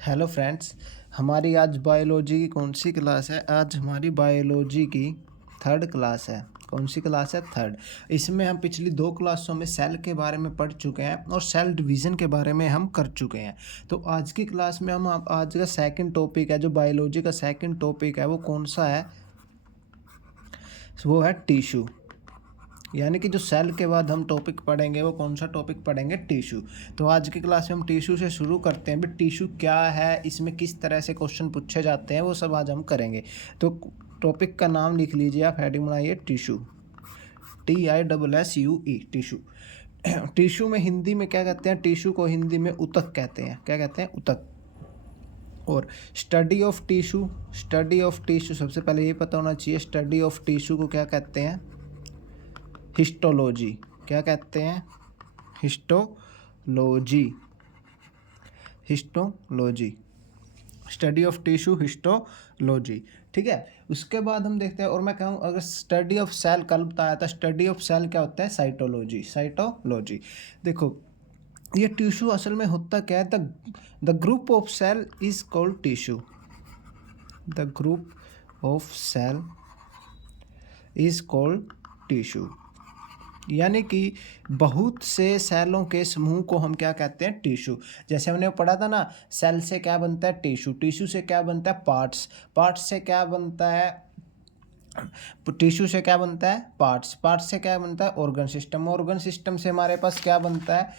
Hello friends. हमारी आज biology की कौन सी क्लास है? आज हमारी बायोलॉजी की थर्ड क्लास है। कौन सी क्लास है? थर्ड। इसमें हम पिछली दो क्लासों में सेल के बारे में पढ़ चुके हैं और सेल डिवीज़न के बारे में हम कर चुके हैं। तो आज की क्लास में हम आज का सेकंड टॉपिक है, जो बायोलॉजी का सेकंड टॉपिक है, वो कौन सा है? वो है टिश्यू। यानी कि जो सेल के बाद हम टॉपिक पढ़ेंगे वो कौन सा टॉपिक पढ़ेंगे? टिश्यू। तो आज की क्लास में हम टिश्यू से शुरू करते हैं। भी टिश्यू क्या है, इसमें किस तरह से क्वेश्चन पूछे जाते हैं, वो सब आज हम करेंगे। तो टॉपिक का नाम लिख लीजिए, आप हेडिंग बनाइए टिश्यू। TISSUE tissue. टिश्यू में हिंदी में क्या कहते हैं? टिश्यू को हिंदी में उतक कहते हैं। क्या कहते हैं? उतक। और study of tissue, study of tissue सबसे पहले ये पता होना चाहिए, स्टडी ऑफ टिश्यू को क्या कहते हैं? हिस्टोलॉजी। क्या कहते हैं? Histology. Histology, study of tissue, histology. ठीक है। उसके बाद हम देखते हैं, और मैं कहूँ अगर स्टडी ऑफ सेल कल बताया था, स्टडी ऑफ सेल क्या होता है? साइटोलॉजी। साइटोलॉजी। देखो, ये टिश्यू असल में होता क्या है? The group of cell is called tissue. The group of cell is called tissue. यानी कि बहुत से सेलों के समूह को हम क्या कहते हैं? टिश्यू। जैसे हमने पढ़ा था ना, सेल से क्या बनता है? टिश्यू। टिश्यू से क्या बनता है? पार्ट्स। पार्ट्स से क्या बनता है? टिश्यू से क्या बनता है? पार्ट्स। पार्ट्स से क्या बनता है? Organ system. ऑर्गन सिस्टम से हमारे पास क्या बनता है?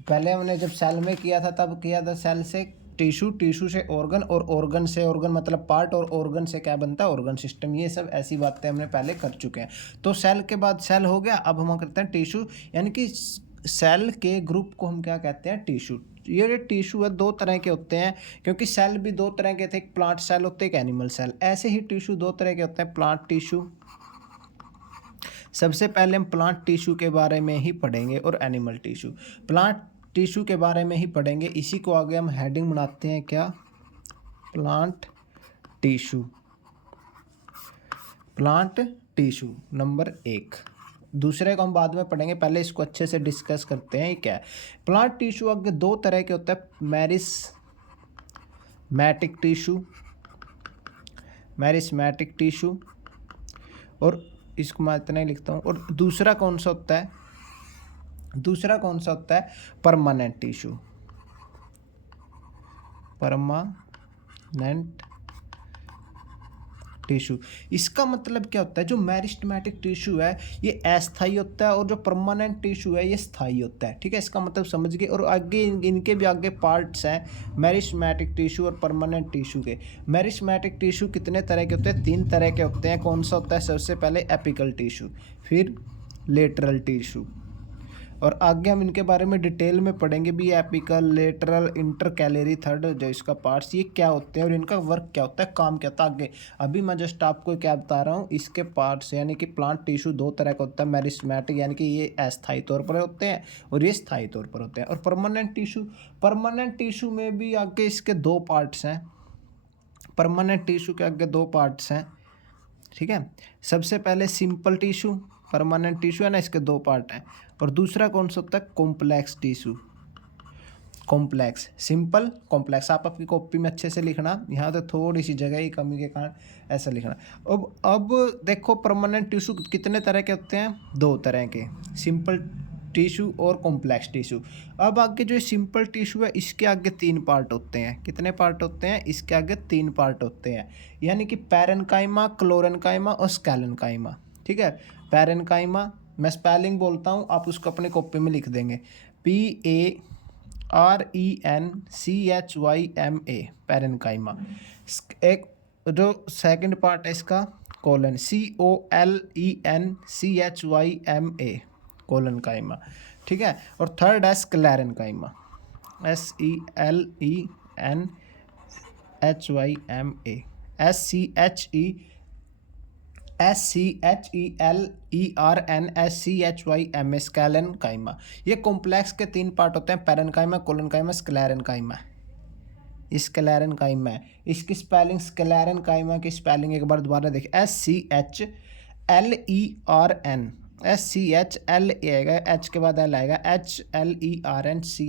पहले हमने जब सेल में किया था तब किया था सेल से टिश्यू, टिश्यू से ऑर्गन, और ऑर्गन से ऑर्गन मतलब पार्ट, और ऑर्गन से क्या बनता है? Organ system. ये सब ऐसी बातें हमने पहले कर चुके हैं। तो सेल के बाद सेल हो गया, अब हम करते हैं टिश्यू। यानी कि सेल के ग्रुप को हम क्या कहते हैं? टिश्यू। ये टिश्यू है, दो तरह के होते हैं, क्योंकि सेल भी दो तरह के थे, एक प्लांट सेल होते हैं, एक एनिमल सेल। ऐसे ही टिश्यू दो तरह के होते हैं, प्लांट टिश्यू। सबसे पहले हम प्लांट टिश्यू के बारे में ही पढ़ेंगे और एनिमल टिश्यू। प्लांट टिश्यू के बारे में ही पढ़ेंगे। इसी को आगे हम हेडिंग बनाते हैं, क्या? Plant tissue. Plant tissue number 1। दूसरे को हम बाद में पढ़ेंगे, पहले इसको अच्छे से डिस्कस करते हैं। ये क्या है? प्लांट टिश्यू आगे दो तरह के होता है, मेरिस्मेटिक टिश्यू, मेरिस्मेटिक टिश्यू, और इसको मैं इतना ही लिखता हूँ। और दूसरा कौन सा होता है? दूसरा कौन सा होता है? Permanent tissue. Permanent tissue. इसका मतलब क्या होता है? जो मेरिस्टेमेटिक टिश्यू है ये अस्थायी होता है, और जो परमानेंट टिश्यू है ये स्थायी होता है। ठीक है, इसका मतलब समझ गए। और आगे इनके भी आगे पार्ट्स हैं, मेरिस्टेमेटिक टिश्यू और परमानेंट टिश्यू के। मेरिस्टेमेटिक टिश्यू कितने तरह के होते हैं? 3 तरह के होते हैं। कौन सा होता है? सबसे पहले एपिकल टिश्यू, फिर लेटरल टिश्यू, और आगे हम इनके बारे में डिटेल में पढ़ेंगे भी। एपिकल, लेटरल, इंटरकैलरी, थर्ड जो इसका पार्ट्स, ये क्या होते हैं और इनका वर्क क्या होता है, काम क्या होता है आगे। अभी मैं जस्ट आपको क्या बता रहा हूँ, इसके पार्ट्स। यानी कि प्लांट टिश्यू दो तरह का होता है, मेरिस्टेमेटिक यानी कि ये अस्थायी तौर पर होते हैं, और ये स्थायी तौर पर होते हैं। और परमानेंट टिश्यू, परमानेंट टिश्यू में भी आगे इसके दो पार्ट्स हैं। परमानेंट टिश्यू के आगे दो पार्ट्स हैं। ठीक है, सबसे पहले सिंपल टिश्यू, परमानेंट टिश्यू है ना, इसके दो पार्ट हैं। और दूसरा कौन सा होता है? Complex tissue. Complex, simple, complex. आप आपकी कॉपी में अच्छे से लिखना, यहाँ तो थोड़ी सी जगह की कमी के कारण ऐसा लिखना। अब देखो, परमानेंट टिश्यू कितने तरह के होते हैं? दो तरह के, सिंपल टिश्यू और कॉम्प्लेक्स टिश्यू। अब आगे जो सिंपल टिश्यू है, इसके आगे 3 पार्ट होते हैं। कितने पार्ट होते हैं? इसके आगे 3 पार्ट होते हैं, यानी कि पैरेन्काइमा, क्लोरेन्काइमा और स्केलेन्काइमा। ठीक है, पैरेन्काइमा, मैं स्पेलिंग बोलता हूँ, आप उसको अपने कॉपी में लिख देंगे, PARENCHYMA, पैरेन्काइमा। एक जो सेकंड पार्ट है इसका, कोलन, COLENCHYMA, कोलनकाइमा। ठीक है, और थर्ड है स्क्लेरेन्काइमा, SELENCHYMA, SCHELERNSCHYMA, स्केलेन्काइमा। ये कॉम्प्लेक्स के 3 पार्ट होते हैं, पैरेन्काइमा, कोलनकाइमा, स्क्लेरेन्काइमा। स्क्लेरेन्काइमा है, इसकी स्पेलिंग, स्क्लेरेन्काइमा की स्पेलिंग एक बार दोबारा देखिए, SCHLERN SCHLA आएगा, एच के बाद एल आएगा, HLERNCHYMA।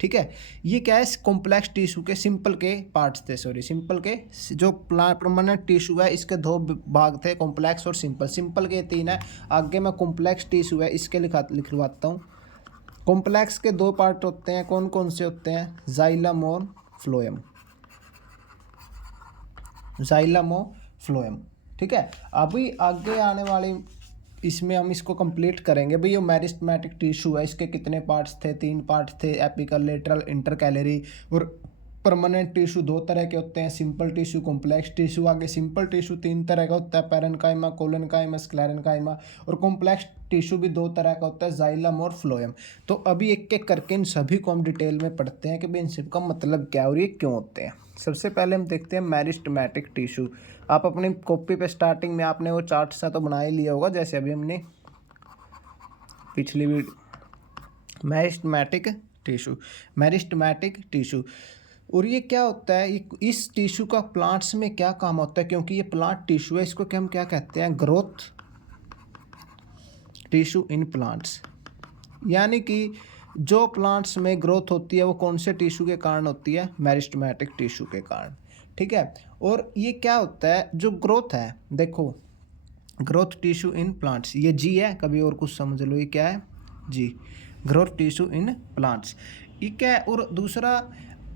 ठीक है, ये क्या है, कॉम्प्लेक्स टिश्यू के सिंपल के पार्ट्स थे, सॉरी सिंपल के जो परमानेंट टिश्यू है इसके दो भाग थे, कॉम्प्लेक्स और सिंपल। सिंपल के 3 है, आगे मैं कॉम्प्लेक्स टिश्यू है इसके लिखवाता हूँ। कॉम्प्लेक्स के 2 पार्ट होते हैं, कौन कौन से होते हैं, जाइलम और फ्लोएम, जाइलम और फ्लोएम। ठीक है, अभी आगे आने वाले इसमें हम इसको कंप्लीट करेंगे। भाई ये मेरिस्टेमेटिक टिश्यू है, इसके कितने पार्ट्स थे, 3 पार्ट थे, एपिकल, लेटरल, इंटरकैलरी। और परमानेंट टिश्यू 2 तरह के होते हैं, सिंपल टिश्यू, कॉम्प्लेक्स टिश्यू। आगे सिंपल टिश्यू 3 तरह का होता है, पैरेन्काइमा, कोलेनकाइमा, स्क्लेरेन्काइमा। और कॉम्प्लेक्स टिश्यू भी 2 तरह का होता है, जाइलम और फ्लोएम। तो अभी एक एक करके इन सभी को हम डिटेल में पढ़ते हैं कि भाई इन सब का मतलब क्या है और ये क्यों होते हैं। सबसे पहले हम देखते हैं मेरिस्टेमेटिक टिश्यू। आप अपनी कॉपी पे स्टार्टिंग में आपने वो चार्ट सा तो बना ही लिया होगा, जैसे अभी हमने पिछली video. Meristematic tissue, meristematic tissue. और ये क्या होता है, इस टिश्यू का प्लांट्स में क्या काम होता है, क्योंकि ये प्लांट टिश्यू है, इसको हम क्या कहते हैं, ग्रोथ टिश्यू इन प्लांट्स। यानी कि जो प्लांट्स में ग्रोथ होती है वो कौन से टिश्यू के कारण होती है, मेरिस्टेमेटिक टिश्यू के कारण। ठीक है, और ये क्या होता है, जो ग्रोथ है, देखो ग्रोथ टिश्यू इन प्लांट्स, ये जी है, कभी और कुछ समझ लो, ये क्या है, जी, ग्रोथ टिश्यू इन प्लांट्स, ये क्या है। और दूसरा,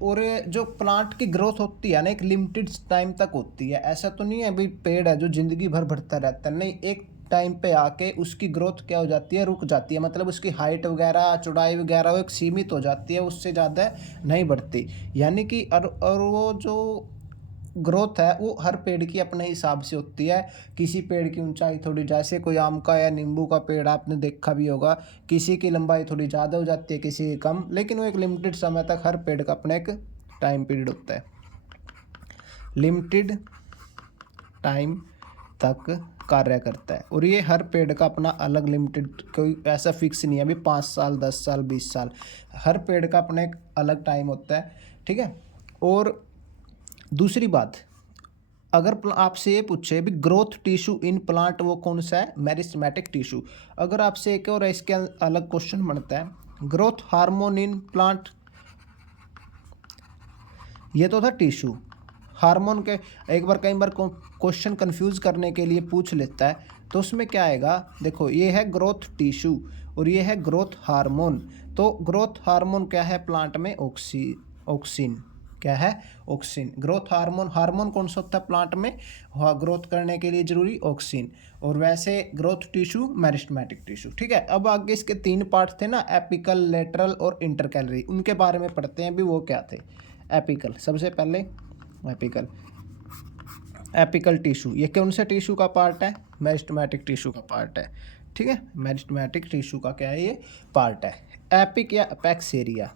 और जो प्लांट की ग्रोथ होती है ना, एक लिमिटेड टाइम तक होती है। ऐसा तो नहीं है भाई पेड़ है जो जिंदगी भर बढ़ता रहता है, नहीं, एक टाइम पे आके उसकी ग्रोथ क्या हो जाती है, रुक जाती है। मतलब उसकी हाइट वगैरह, चौड़ाई वगैरह वो एक सीमित हो जाती है, उससे ज़्यादा नहीं बढ़ती। यानी कि और वो जो ग्रोथ है वो हर पेड़ की अपने हिसाब से होती है। किसी पेड़ की ऊंचाई थोड़ी, जैसे कोई आम का या नींबू का पेड़ आपने देखा भी होगा, किसी की लंबाई थोड़ी ज़्यादा हो जाती है, किसी की कम, लेकिन वो एक लिमिटेड समय तक हर पेड़ का अपना एक टाइम पीरियड होता है, लिमिटेड टाइम तक कार्य करता है। और ये हर पेड़ का अपना अलग लिमिटेड, कोई ऐसा फिक्स नहीं है अभी 5 साल, 10 साल, 20 साल, हर पेड़ का अपना एक अलग टाइम होता है। ठीक है, और दूसरी बात, अगर आपसे ये पूछे भी ग्रोथ टिश्यू इन प्लांट वो कौन सा है, मेरिस्टेमेटिक टिश्यू। अगर आपसे एक और इसके अलग क्वेश्चन बनता है, ग्रोथ हार्मोन इन प्लांट, ये तो था टिश्यू, हार्मोन के एक बार कई बार क्वेश्चन कंफ्यूज करने के लिए पूछ लेता है, तो उसमें क्या आएगा, देखो ये है ग्रोथ टिश्यू और ये है ग्रोथ हार्मोन। तो ग्रोथ हार्मोन क्या है प्लांट में, ऑक्सिन, क्या है, ऑक्सिन। ग्रोथ हार्मोन, हार्मोन कौन सा होता है प्लांट में, ग्रोथ करने के लिए जरूरी ऑक्सिन। और वैसे ग्रोथ टिश्यू मेरिस्टेमेटिक टिश्यू। ठीक है, अब आगे इसके 3 पार्ट थे ना, एपिकल, लेटरल और इंटरकैलरी, उनके बारे में पढ़ते हैं भी वो क्या थे। एपिकल, सबसे पहले एपिकल, एपिकल टिश्यू, ये कौन से टिश्यू का पार्ट है, मेरिस्टेमेटिक टिश्यू का पार्ट है। ठीक है, मेरिस्टेमेटिक टिश्यू का क्या है, ये पार्ट है। एपिक या अपेक्स एरिया,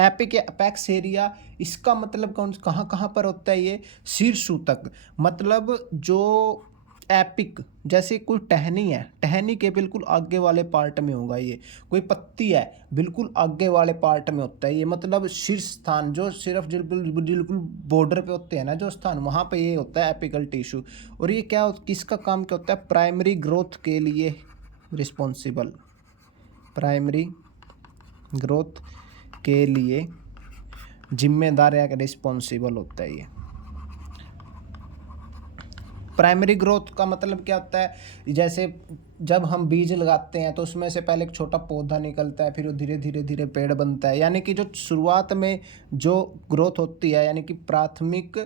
एपिक या अपेक्स एरिया, इसका मतलब कौन, कहाँ कहाँ पर होता है ये, शीर्षों तक। मतलब जो एपिक, जैसे कोई टहनी है, टहनी के बिल्कुल आगे वाले पार्ट में होगा ये। कोई पत्ती है, बिल्कुल आगे वाले पार्ट में होता है ये। मतलब शीर्ष स्थान जो सिर्फ बिल्कुल बॉर्डर पे होते हैं ना जो स्थान, वहाँ पे ये होता है एपिकल टिश्यू। और ये क्या, किसका काम क्या होता है, प्राइमरी ग्रोथ के लिए रिस्पॉन्सिबल, प्राइमरी ग्रोथ के लिए जिम्मेदार या रिस्पॉन्सिबल होता है ये। प्राइमरी ग्रोथ का मतलब क्या होता है, जैसे जब हम बीज लगाते हैं तो उसमें से पहले एक छोटा पौधा निकलता है, फिर वो धीरे धीरे धीरे पेड़ बनता है। यानी कि जो शुरुआत में जो ग्रोथ होती है, यानी कि प्राथमिक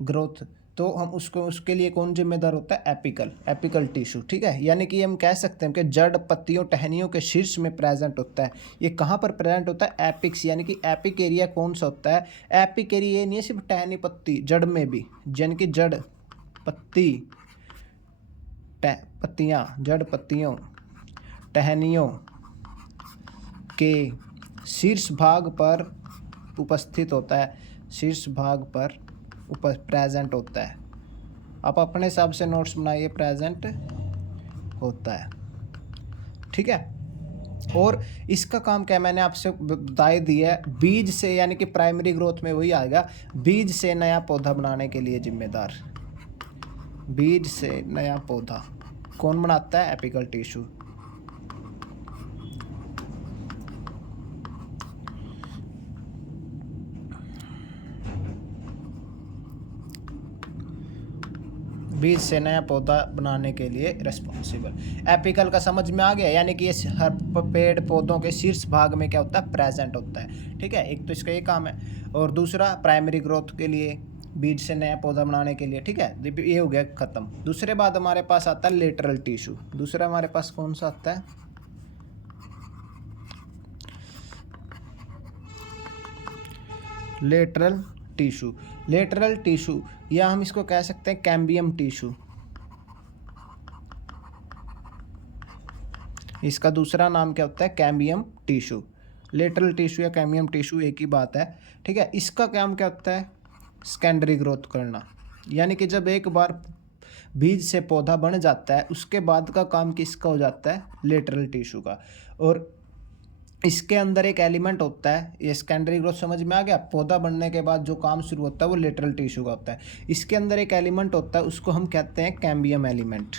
ग्रोथ, तो हम उसके लिए कौन जिम्मेदार होता है, एपिकल, एपिकल टिश्यू। ठीक है, यानी कि हम कह सकते हैं कि जड़, पत्तियों, टहनियों के शीर्ष में प्रेजेंट होता है। ये कहाँ पर प्रेजेंट होता है, एपिक्स। यानी कि एपिक एरिया कौन सा होता है, एपिक एरिया ये नहीं है सिर्फ टहनी, पत्ती, जड़ में भी, यानी कि जड़, पत्ती, पत्तियाँ, जड़, पत्तियों, टहनियों के शीर्ष भाग पर उपस्थित होता है, शीर्ष भाग पर प्रेजेंट होता है। आप अपने हिसाब से नोट्स बनाइए, प्रेजेंट होता है। ठीक है, और इसका काम क्या है मैंने आपसे बता ही दिया है, बीज से यानी कि प्राइमरी ग्रोथ में वही आएगा, बीज से नया पौधा बनाने के लिए जिम्मेदार। बीज से नया पौधा कौन बनाता है? Apical tissue. बीज से नया पौधा बनाने के लिए रिस्पॉन्सिबल। एपिकल का समझ में आ गया, यानी कि ये हर पेड़ पौधों के शीर्ष भाग में क्या होता है? प्रेजेंट होता है। ठीक है, एक तो इसका ये काम है, और दूसरा प्राइमरी ग्रोथ के लिए, बीज से नया पौधा बनाने के लिए। ठीक है, ये हो गया खत्म। दूसरे बाद हमारे पास आता है लेटरल टिश्यू। दूसरा हमारे पास कौन सा आता है? Lateral tissue. लेटरल टिश्यू या हम इसको कह सकते हैं कैम्बियम टिश्यू। इसका दूसरा नाम क्या होता है? Cambium tissue. लेटरल टिश्यू या कैम्बियम टिश्यू एक ही बात है। ठीक है, इसका काम क्या होता है? सेकेंडरी ग्रोथ करना, यानी कि जब एक बार बीज से पौधा बन जाता है उसके बाद का काम किसका हो जाता है? लेटरल टिश्यू का। और इसके अंदर एक एलिमेंट होता है, ये सेकेंडरी ग्रोथ समझ में आ गया। पौधा बनने के बाद जो काम शुरू होता है वो लेटरल टिश्यू का होता है। इसके अंदर एक एलिमेंट होता है, उसको हम कहते हैं कैम्बियम एलिमेंट।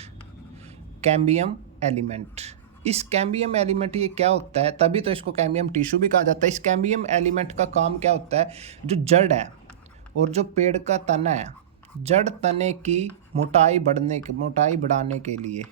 Cambium element. इस कैम्बियम एलिमेंट ये क्या होता है? तभी तो इसको कैम्बियम टिश्यू भी कहा जाता है। इस कैम्बियम एलिमेंट का काम क्या होता है? जो जड़ है और जो पेड़ का तना है, जड़ तने की मोटाई बढ़ाने के लिए,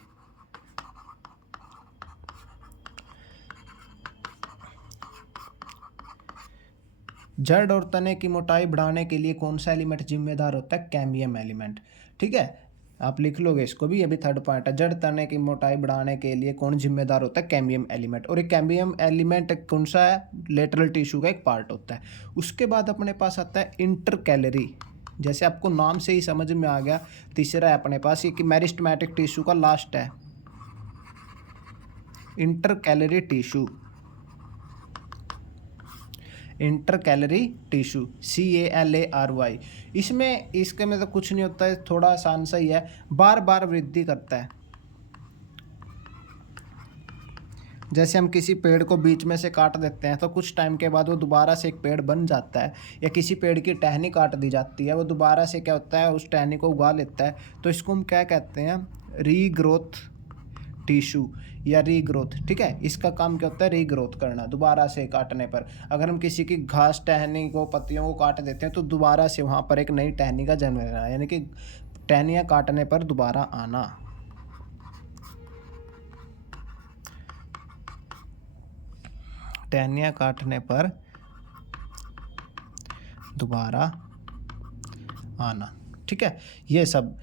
जड़ और तने की मोटाई बढ़ाने के लिए कौन सा एलिमेंट जिम्मेदार होता है? Cambium element. ठीक है, आप लिख लोगे इसको भी, ये भी थर्ड पॉइंट है। जड़ तने की मोटाई बढ़ाने के लिए कौन जिम्मेदार होता है? Cambium element. और ये कैम्बियम एलिमेंट कौन सा है? लेटरल टिश्यू का एक पार्ट होता है। उसके बाद अपने पास आता है इंटरकैलरी। जैसे आपको नाम से ही समझ में आ गया, तीसरा है अपने पास ये कि मेरिस्टेमेटिक टिश्यू का लास्ट है, intercalary tissue. Intercalary tissue, CALARY। इसमें इसके में तो कुछ नहीं होता है, थोड़ा आसान सा ही है, बार बार वृद्धि करता है। जैसे हम किसी पेड़ को बीच में से काट देते हैं तो कुछ टाइम के बाद वो दोबारा से एक पेड़ बन जाता है, या किसी पेड़ की टहनी काट दी जाती है, वो दोबारा से क्या होता है? उस टहनी को उगा लेता है। तो इसको हम क्या कहते हैं? रीग्रोथ टिश्यू या रीग्रोथ। ठीक है, इसका काम क्या होता है? रीग्रोथ करना, दोबारा से काटने पर। अगर हम किसी की घास टहनी को, पत्तियों को काट देते हैं तो दोबारा से वहाँ पर एक नई टहनी का जन्म लेना, यानी कि टहनियाँ काटने पर दोबारा आना। टहनियाँ काटने पर दोबारा आना। ठीक है, ये सब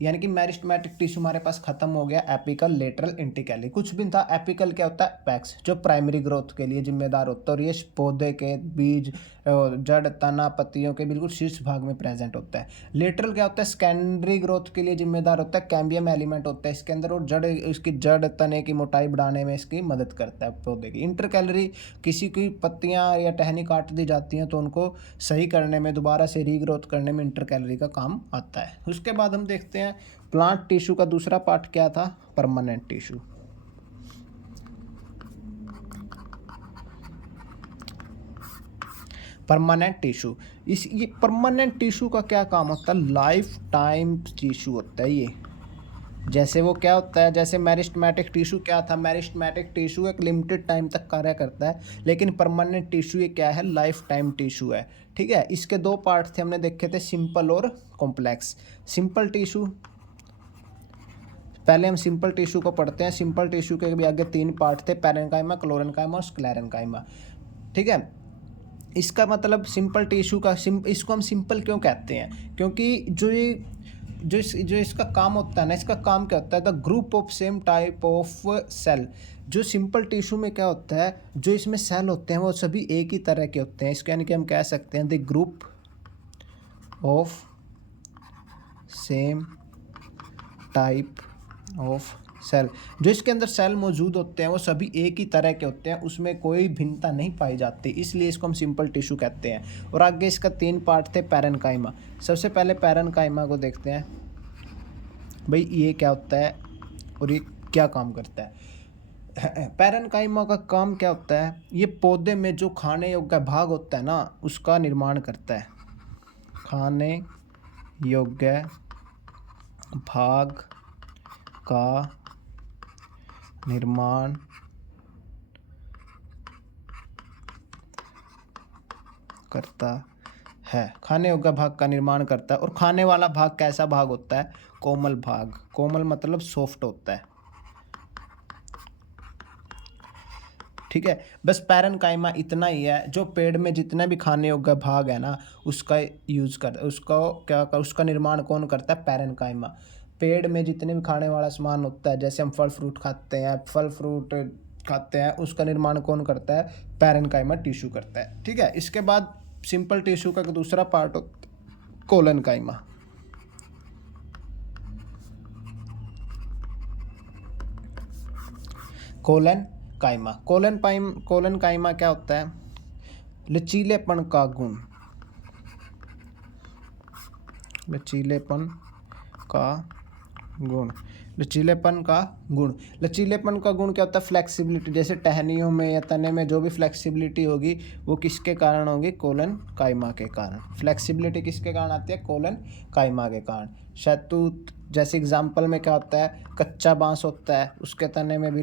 यानी कि मेरिस्टेमेटिक टिश्यू हमारे पास खत्म हो गया। एपिकल, लेटरल, इंटरकैलरी कुछ भी था। एपिकल क्या होता है? पैक्स, जो प्राइमरी ग्रोथ के लिए जिम्मेदार होता है, और ये पौधे के बीज, जड़, तना, पत्तियों के बिल्कुल शीर्ष भाग में प्रेजेंट होता है। लेटरल क्या होता है? सेकेंडरी ग्रोथ के लिए जिम्मेदार होता है। कैम्बियम एलिमेंट होता है इसके अंदर, और जड़, इसकी जड़ तने की मोटाई बढ़ाने में इसकी मदद करता है पौधे की। इंटरकैलरी, किसी की पत्तियाँ या टहनी काट दी जाती हैं तो उनको सही करने में, दोबारा से रीग्रोथ करने में इंटरकैलरी का काम आता है। उसके बाद हम देखते हैं प्लांट टिश्यू का दूसरा पार्ट क्या था? Permanent tissue. परमानेंट टिश्यू, ये परमानेंट टिश्यू का क्या काम होता है? लाइफ टाइम टिश्यू होता है ये। जैसे वो क्या होता है? जैसे मेरिस्टेमेटिक टिश्यू क्या था? मेरिस्टेमेटिक टिश्यू एक लिमिटेड टाइम तक कार्य करता है, लेकिन परमानेंट टिश्यू ये क्या है? लाइफ टाइम टिश्यू है। ठीक है, इसके दो पार्ट थे, हमने देखे थे, सिंपल और कॉम्प्लेक्स। सिंपल टिश्यू, पहले हम सिंपल टिश्यू को पढ़ते हैं। सिंपल टिश्यू के भी आगे तीन पार्ट थे, पैरेन्काइमा, क्लोरेन्काइमा और स्क्लेरेन्काइमा। ठीक है, इसका मतलब सिंपल टिश्यू का इसको हम सिंपल क्यों कहते हैं? क्योंकि जो इसका काम होता है ना, इसका काम क्या होता है? The group of same type of cell. जो सिंपल टिश्यू में क्या होता है? जो इसमें सेल होते हैं वो सभी एक ही तरह के होते हैं। इसको यानी कि हम कह सकते हैं the group of same type of cell. जो इसके अंदर सेल मौजूद होते हैं वो सभी एक ही तरह के होते हैं, उसमें कोई भिन्नता नहीं पाई जाती, इसलिए इसको हम सिंपल टिश्यू कहते हैं। और आगे इसका तीन पार्ट थे, पैरेन्काइमा। सबसे पहले पैरेन्काइमा को देखते हैं, भाई ये क्या होता है और ये क्या काम करता है। पैरेन्काइमा का काम क्या होता है, ये पौधे में जो खाने योग्य भाग होता है ना उसका निर्माण करता है। खाने योग्य भाग का निर्माण करता है। खाने योग्य भाग का निर्माण करता है। और खाने वाला भाग कैसा भाग होता है, कोमल भाग। कोमल मतलब सॉफ्ट होता है, ठीक है। बस पैरेन्काइमा इतना ही है, जो पेड़ में जितने भी खाने योग्य भाग है ना उसका यूज कर उसका क्या कर उसका निर्माण कौन करता है, पैरेन्काइमा। पेड़ में जितने भी खाने वाला सामान होता है, जैसे हम फल फ्रूट खाते हैं उसका निर्माण कौन करता है, पैरेन्काइमा टिश्यू करता है, ठीक है। इसके बाद सिंपल टिश्यू का दूसरा पार्ट होता है कोलेनकाइमा। कोलेनकाइमा क्या होता है, लचीलेपन का गुण। लचीलेपन का गुण। लचीलेपन का गुण। लचीलेपन का गुण क्या होता है, फ्लेक्सिबिलिटी। जैसे टहनियों में या तने में जो भी फ्लेक्सिबिलिटी होगी वो किसके कारण होगी, कोलेनकाइमा के कारण। फ्लेक्सिबिलिटी किसके कारण आती है, कोलेनकाइमा के कारण। शहतूत जैसे एग्जाम्पल में क्या होता है, कच्चा बांस होता है उसके तने में भी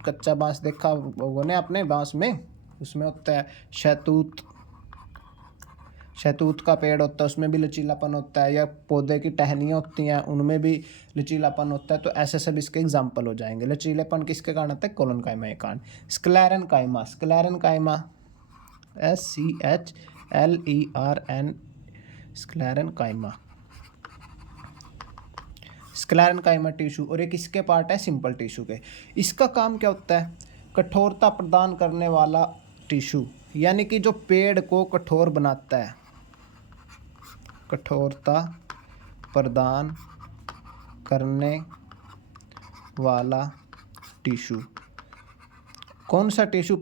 कच्चा बांस देखा लोगों ने अपने बांस में, उसमें होता है शहतूत। शहतूत का पेड़ होता है उसमें भी लचीलापन होता है, या पौधे की टहनियाँ होती हैं उनमें भी लचीलापन होता है। तो ऐसे सब इसके एग्जाम्पल हो जाएंगे। लचीलेपन किसके कारण होता है, कोलेनकाइमा के कारण। Sclerenchyma. Sclerenchyma SCHLERN। Sclerenchyma. Sclerenchyma tissue, और ये किसके पार्ट है, सिंपल टिश्यू के। इसका काम क्या होता है, कठोरता प्रदान करने वाला टिश्यू, यानी कि जो पेड़ को कठोर बनाता है। कठोरता प्रदान करने वाला टिश्यू। कौन सा टिश्यू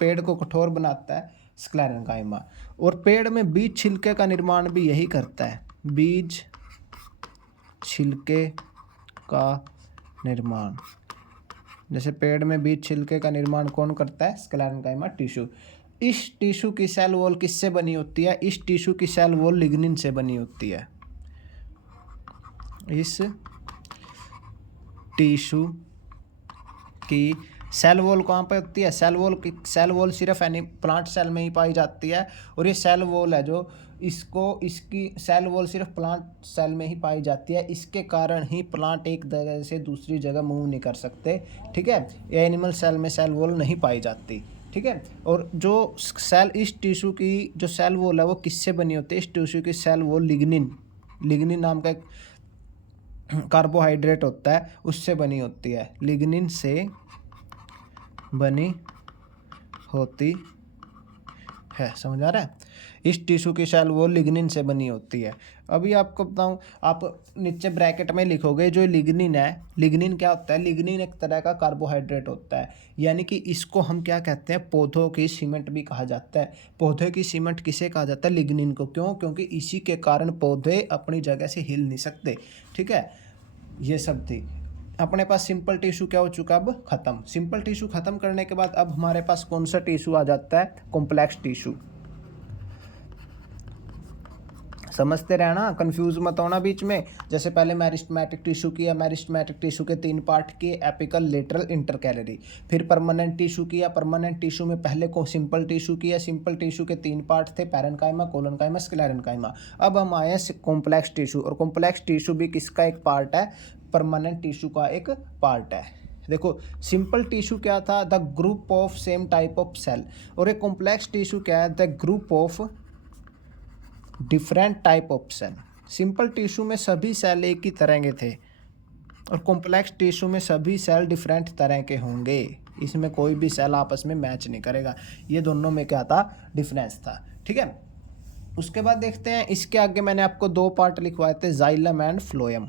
पेड़ को कठोर बनाता है, स्क्लेरेनकाइमा। और पेड़ में बीज छिलके का निर्माण भी यही करता है। बीज छिलके का निर्माण, जैसे पेड़ में बीज छिलके का निर्माण कौन करता है, स्क्लेरेनकाइमा टिश्यू। इस टिश्यू की सेल वॉल किससे बनी होती है, इस टिश्यू की सेल वॉल लिग्निन से बनी होती है। इस टिश्यू की सेल वॉल कहाँ पे होती है, सेल वॉल सिर्फ प्लांट सेल में ही पाई जाती है। और ये सेल वॉल है जो इसकी सेल वॉल सिर्फ प्लांट सेल में ही पाई जाती है। इसके कारण ही प्लांट एक जगह से दूसरी जगह मूव नहीं कर सकते, ठीक है। एनिमल सेल में सेल वॉल नहीं पाई जाती, ठीक है। और जो इस टिश्यू की जो सेल वॉल है वो किससे बनी होती है, इस टिश्यू की सेल वॉल लिग्निन नाम का एक कार्बोहाइड्रेट होता है उससे बनी होती है। लिग्निन से बनी होती है, समझ आ रहा है। इस टिश्यू की सेल वो लिग्निन से बनी होती है। अभी आपको बताऊं, आप नीचे ब्रैकेट में लिखोगे जो लिग्निन है। लिग्निन क्या होता है, लिग्निन एक तरह का कार्बोहाइड्रेट होता है, यानी कि इसको हम क्या कहते हैं, पौधों की सीमेंट भी कहा जाता है। पौधे की सीमेंट किसे कहा जाता है, लिग्निन को। क्यों, क्योंकि इसी के कारण पौधे अपनी जगह से हिल नहीं सकते, ठीक है। ये सब थी। अपने पास सिंपल टिश्यू क्या हो चुका, अब खत्म। सिंपल टिश्यू खत्म करने के बाद अब हमारे पास कौन सा टिश्यू आ जाता है, कॉम्प्लेक्स टिश्यू। समझते रहना, कंफ्यूज मत होना बीच में। जैसे पहले मेरिस्टेमेटिक टिश्यू किया, मेरिस्टेमेटिक टिश्यू के 3 पार्ट किए, एपिकल, लेटरल, इंटरकैलरी। फिर परमानेंट टिश्यू किया, परमानेंट टिश्यू में पहले को सिंपल टिश्यू किया। सिंपल टिश्यू के 3 पार्ट थे, पैरेन्काइमा, कोलेनकाइमा, स्क्लेरेनकाइमा। अब हम आए कॉम्प्लेक्स टिश्यू, और कॉम्प्लेक्स टिश्यू भी किसका एक पार्ट है, परमानेंट टिश्यू का एक पार्ट है। देखो, सिंपल टिश्यू क्या था, the group of same type of cell. और एक कॉम्प्लेक्स टिश्यू क्या है, the group of different type of cell. Simple tissue में सभी सेल एक ही तरह के थे, और कॉम्प्लेक्स टिश्यू में सभी सेल डिफरेंट तरह के होंगे। इसमें कोई भी सेल आपस में मैच नहीं करेगा। ये दोनों में क्या था, डिफरेंस था, ठीक है। उसके बाद देखते हैं, इसके आगे मैंने आपको 2 पार्ट लिखवाए थे, xylem and phloem.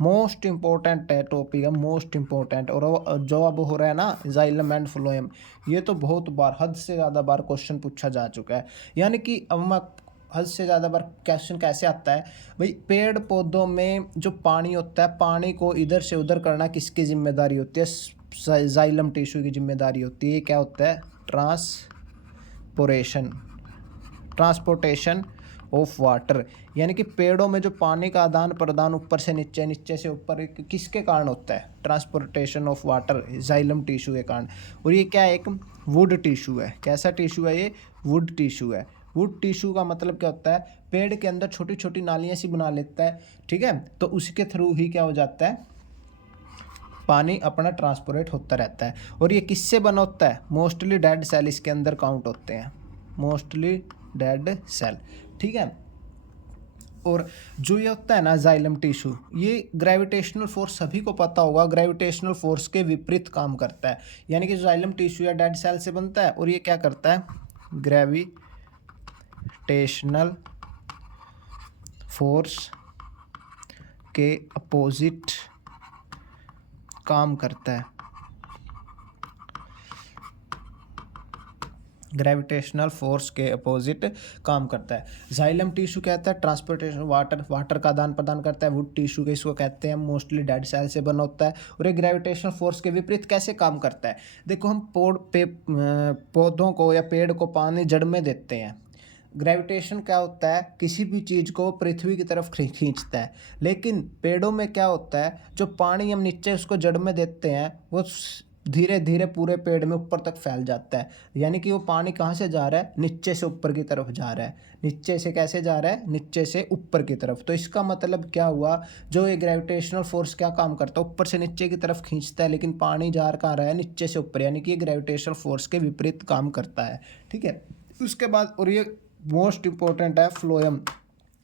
Most important है टॉपिक है, मोस्ट इंपॉर्टेंट। और जो अब हो रहा है ना, जाइलम एंड फ्लोएम, ये तो बहुत बार, हद से ज़्यादा बार क्वेश्चन पूछा जा चुका है। यानी कि अब मैं हद से ज़्यादा बार क्वेश्चन कैसे आता है भाई, पेड़ पौधों में जो पानी होता है, पानी को इधर से उधर करना किसकी जिम्मेदारी होती है, जाइलम टिश्यू की जिम्मेदारी होती है। ये क्या होता है? ट्रांसपोर्टेशन ऑफ वाटर, यानी कि पेड़ों में जो पानी का आदान प्रदान ऊपर से नीचे, नीचे से ऊपर किसके कारण होता है? Transportation of water xylem tissue के कारण। और ये क्या है? एक वुड टिश्यू है। कैसा टिश्यू है ये? वुड टिश्यू है। वुड टिश्यू का मतलब क्या होता है? पेड़ के अंदर छोटी छोटी नालियाँ सी बना लेता है, ठीक है, तो उसके थ्रू ही क्या हो जाता है? पानी अपना ट्रांसपोर्ट होता रहता है। और ये किससे बना होता है? मोस्टली डेड सेल इसके अंदर काउंट होते हैं, मोस्टली डेड सेल, ठीक है। और जो ये होता है ना जाइलम टिश्यू, ये ग्रेविटेशनल फोर्स सभी को पता होगा, ग्रेविटेशनल फोर्स के विपरीत काम करता है। यानी कि जाइलम टिश्यू या डेड सेल से बनता है और ये क्या करता है? ग्रेविटेशनल फोर्स के अपोजिट काम करता है। ग्रेविटेशनल फोर्स के अपोजिट काम करता है। जाइलम टिश्यू कहता है ट्रांसपोर्टेशन वाटर का आदान प्रदान करता है। वुड टिश्यू के इसको कहते हैं मोस्टली डेड सेल से बना होता है। और ये ग्रेविटेशनल फोर्स के विपरीत कैसे काम करता है? देखो, हम पौधों को या पेड़ को पानी जड़ में देते हैं। ग्रेविटेशन क्या होता है? किसी भी चीज़ को पृथ्वी की तरफ खींचता है। लेकिन पेड़ों में क्या होता है? जो पानी हम नीचे उसको जड़ में देते हैं वो धीरे धीरे पूरे पेड़ में ऊपर तक फैल जाता है। यानी कि वो पानी कहाँ से जा रहा है? नीचे से ऊपर की तरफ जा रहा है। नीचे से कैसे जा रहा है? नीचे से ऊपर की तरफ। तो इसका मतलब क्या हुआ? जो ये ग्रेविटेशनल फोर्स क्या काम करता है? ऊपर से नीचे की तरफ खींचता है, लेकिन पानी जा कहाँ रहा है? नीचे से ऊपर। यानी कि ये ग्रेविटेशनल फोर्स के विपरीत काम करता है, ठीक है। उसके बाद और ये मोस्ट इंपॉर्टेंट है फ्लोएम।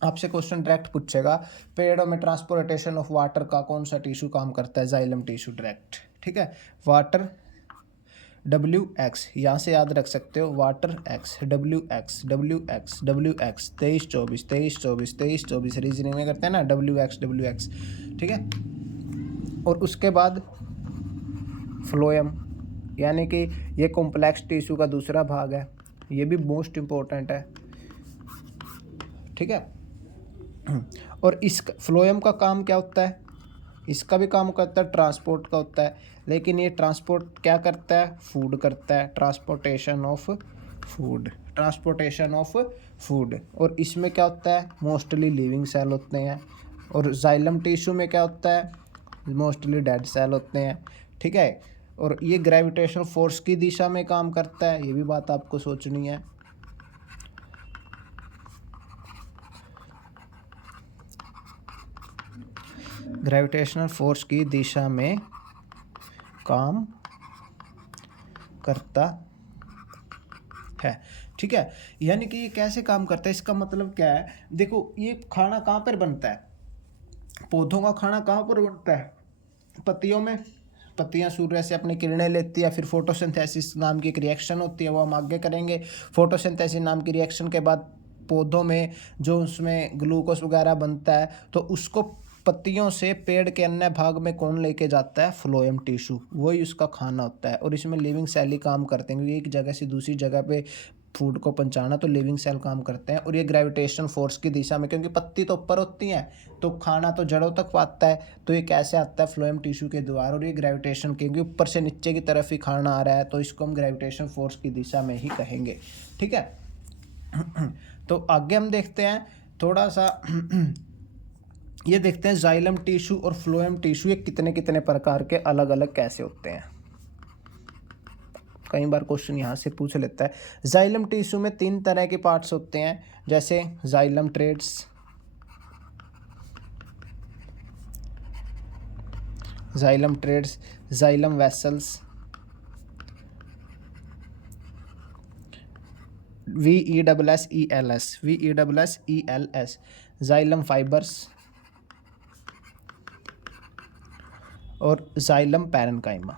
आपसे क्वेश्चन डायरेक्ट पूछेगा, पेड़ों में ट्रांसपोर्टेशन ऑफ वाटर का कौन सा टिश्यू काम करता है? जाइलम टिश्यू डायरेक्ट, ठीक है। वाटर WX यहाँ से याद रख सकते हो, वाटर X, WX 23 24 रीजनिंग में करते हैं ना, WX, ठीक है। और उसके बाद फ्लोएम, यानी कि ये कॉम्प्लेक्स टिश्यू का दूसरा भाग है। ये भी मोस्ट इम्पोर्टेंट है, ठीक है। और इस फ्लोएम का काम क्या होता है? इसका भी काम करता है ट्रांसपोर्ट का होता है, लेकिन ये ट्रांसपोर्ट क्या करता है? फूड करता है, ट्रांसपोर्टेशन ऑफ फूड। और इसमें क्या होता है? मोस्टली लिविंग सेल होते हैं। और जाइलम टिश्यू में क्या होता है? मोस्टली डेड सेल होते हैं, ठीक है। और ये ग्रेविटेशनल फोर्स की दिशा में काम करता है, ये भी बात आपको सोचनी है। ग्रेविटेशनल फोर्स की दिशा में काम करता है, ठीक है। यानी कि ये कैसे काम करता है? इसका मतलब क्या है? देखो, ये खाना कहाँ पर बनता है? पौधों का खाना कहाँ पर बनता है? पत्तियों में। पत्तियां सूर्य से अपनी किरणें लेती है, फिर फोटोसिंथेसिस नाम की एक रिएक्शन होती है, वो हम आगे करेंगे। फोटोसिंथेसिस नाम की रिएक्शन के बाद पौधों में जो उसमें ग्लूकोज वगैरह बनता है, तो उसको पत्तियों से पेड़ के अन्य भाग में कौन लेके जाता है? फ्लोएम टिश्यू, वही उसका खाना होता है। और इसमें लिविंग सेल ही काम करते हैं, क्योंकि एक जगह से दूसरी जगह पे फूड को पहुंचाना तो लिविंग सेल काम करते हैं। और ये ग्रेविटेशनल फोर्स की दिशा में, क्योंकि पत्ती तो ऊपर होती हैं तो खाना तो जड़ों तक आता है, तो ये कैसे आता है? फ्लोएम टिश्यू के द्वारा। और ये ग्रेविटेशन, क्योंकि ऊपर से नीचे की तरफ ही खाना आ रहा है, तो इसको हम ग्रेविटेशन फोर्स की दिशा में ही कहेंगे, ठीक है। तो आगे हम देखते हैं थोड़ा सा ये देखते हैं जाइलम टिश्यू और फ्लोएम टिश्यू ये कितने कितने प्रकार के अलग अलग कैसे होते हैं। कई बार क्वेश्चन यहाँ से पूछ लेता है। जाइलम टिश्यू में 3 तरह के पार्ट्स होते हैं, जैसे xylem threads, xylem vessels, VESSELS, xylem fibres और जाइलम पैरेन्काइमा।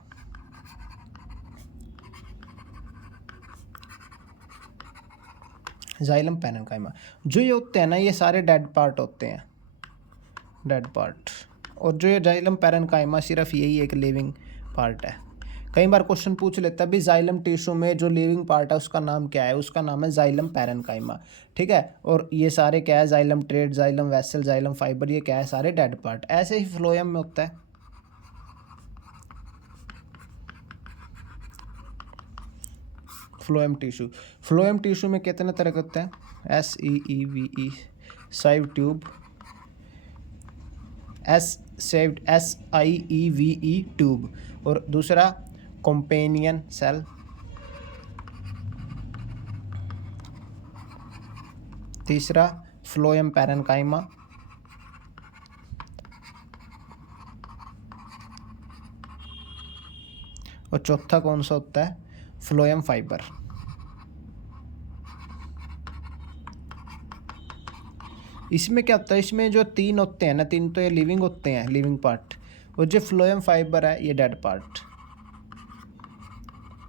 जाइलम पैरेन्काइमा जो ये होते हैं ना, ये सारे डेड पार्ट होते हैं, डेड पार्ट। और जो ये जाइलम पैरेन्काइमा सिर्फ यही एक लिविंग पार्ट है। कई बार क्वेश्चन पूछ लेता है भी जाइलम टिश्यू में जो लिविंग पार्ट है उसका नाम क्या है? उसका नाम है जाइलम पैरेन्काइमा, ठीक है। और ये सारे क्या है? Xylem thread, xylem vessel, xylem fibre, ये क्या है? सारे डेड पार्ट। ऐसे ही फ्लोएम में होता है। Phloem tissue. फ्लोएम टिश्यू में कितने तरह के होते हैं? SEEVE साइव ट्यूब, SIEVE ट्यूब, और दूसरा कॉम्पेनियन सेल, तीसरा फ्लोएम पैरेन्काइमा, और चौथा कौन सा होता है? Phloem fibre. इसमें क्या होता है? इसमें जो तीन होते हैं ना, तीन तो ये लिविंग होते हैं, लिविंग पार्ट, और जो फ्लोएम फाइबर है ये डेड पार्ट।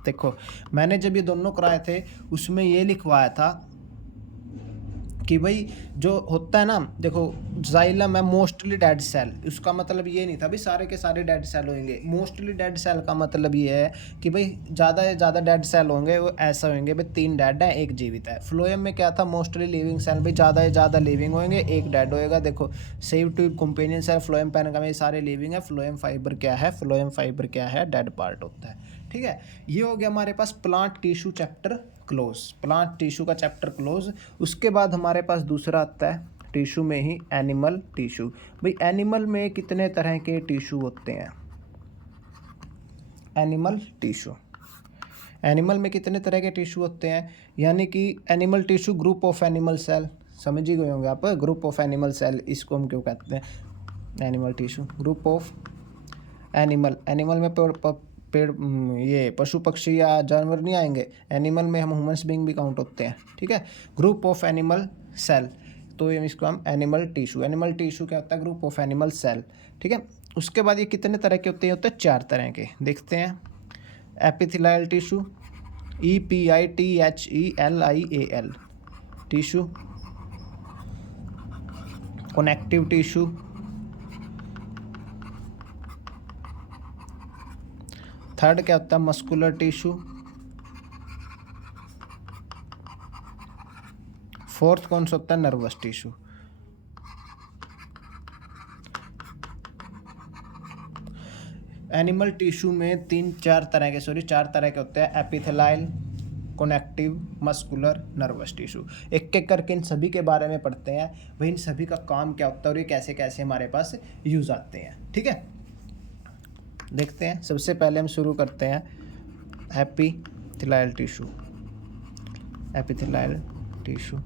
देखो मैंने जब ये दोनों कराए थे उसमें ये लिखवाया था कि भाई जो होता है ना, देखो जाइलम है मोस्टली डेड सेल, उसका मतलब ये नहीं था भाई सारे के सारे डेड सेल होंगे। मोस्टली डेड सेल का मतलब ये है कि भाई ज़्यादा से ज़्यादा डेड सेल होंगे, वो ऐसा होंगे भाई 3 डेड है 1 जीवित है। फ्लोएम में क्या था? मोस्टली लिविंग सेल, भाई ज़्यादा से ज़्यादा लिविंग होंगे 1 डेड होएगा। देखो sieve tube, companion cell, phloem parenchyma ये सारे लिविंग है। फ्लोएम फाइबर क्या है? फ्लोएम फाइबर क्या है? डेड पार्ट होता है। ठीक है, ये हो गया हमारे पास plant tissue chapter close, plant tissue का चैप्टर क्लोज। उसके बाद हमारे पास दूसरा आता है टिश्यू में ही एनिमल टिश्यू। भाई एनिमल में कितने तरह के टिश्यू होते हैं? एनिमल टिश्यू, एनिमल में कितने तरह के टिश्यू होते हैं? यानी कि animal tissue group of animal cell, समझ ही गए होंगे आप, ग्रुप ऑफ एनिमल सेल इसको हम क्यों कहते हैं? Animal tissue group of animal, animal में पेड़ ये पशु पक्षी या जानवर नहीं आएंगे, एनिमल में हम ह्यूमंस बीइंग भी काउंट होते हैं। ठीक है, ग्रुप ऑफ एनिमल सेल, तो ये इसको हम एनिमल टिश्यू, एनिमल टिश्यू क्या होता है? Group of animal cell. ठीक है, उसके बाद ये कितने तरह के होते हैं? होते हैं 4 तरह के, देखते हैं। Epithelial tissue, EPITHELIAL tissue, connective tissue, third क्या होता है? मस्कुलर टिश्यू, फोर्थ कौन सा होता है? Nervous tissue. एनिमल टिश्यू में 4 तरह के होते हैं, एपिथेलाइल, कनेक्टिव, मस्कुलर, नर्वस टिश्यू। एक एक करके इन सभी के बारे में पढ़ते हैं, वही इन सभी का काम क्या होता है और ये कैसे कैसे हमारे पास यूज आते हैं। ठीक है, देखते हैं। सबसे पहले हम शुरू करते हैं एपिथेलाइल टिश्यू, एपिथेलाइल टिश्यू।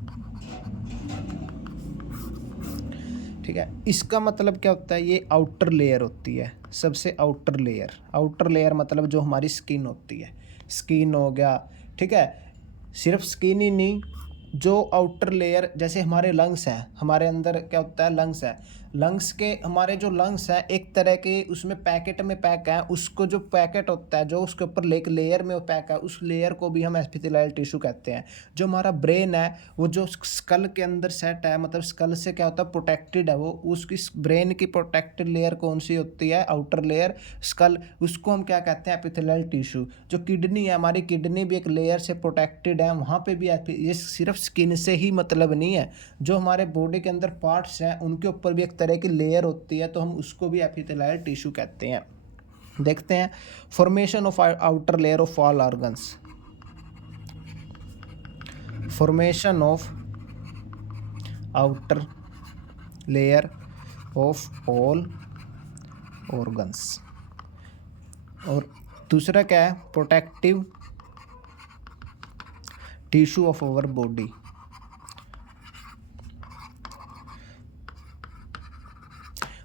ठीक है, इसका मतलब क्या होता है? ये आउटर लेयर होती है, सबसे आउटर लेयर। आउटर लेयर मतलब जो हमारी स्किन होती है, स्किन हो गया। ठीक है, सिर्फ स्किन ही नहीं, जो आउटर लेयर, जैसे हमारे लंग्स हैं, हमारे अंदर क्या होता है? लंग्स है। लंग्स के हमारे जो लंग्स है एक तरह के उसमें पैकेट में पैक है, उसको जो पैकेट होता है जो उसके ऊपर एक लेयर में पैक है, उस लेयर को भी हम एपिथेलियल टिश्यू कहते हैं। जो हमारा ब्रेन है वो जो स्कल के अंदर सेट है, मतलब स्कल से क्या होता है? प्रोटेक्टेड है वो, उसकी ब्रेन की प्रोटेक्टेड लेयर कौन सी होती है? आउटर लेयर, स्कल, उसको हम क्या कहते हैं? Epithelial tissue. जो किडनी है हमारी, किडनी भी एक लेयर से प्रोटेक्टेड है, वहाँ पे भी ये सिर्फ स्किन से ही मतलब नहीं है, जो हमारे बॉडी के अंदर पार्ट्स हैं उनके ऊपर भी एक तरह की लेयर होती है, तो हम उसको भी एपिथेलियल टिश्यू कहते हैं। देखते हैं formation of outer layer of all organs, formation of outer layer of all organs. और दूसरा क्या है? Protective tissue of our body.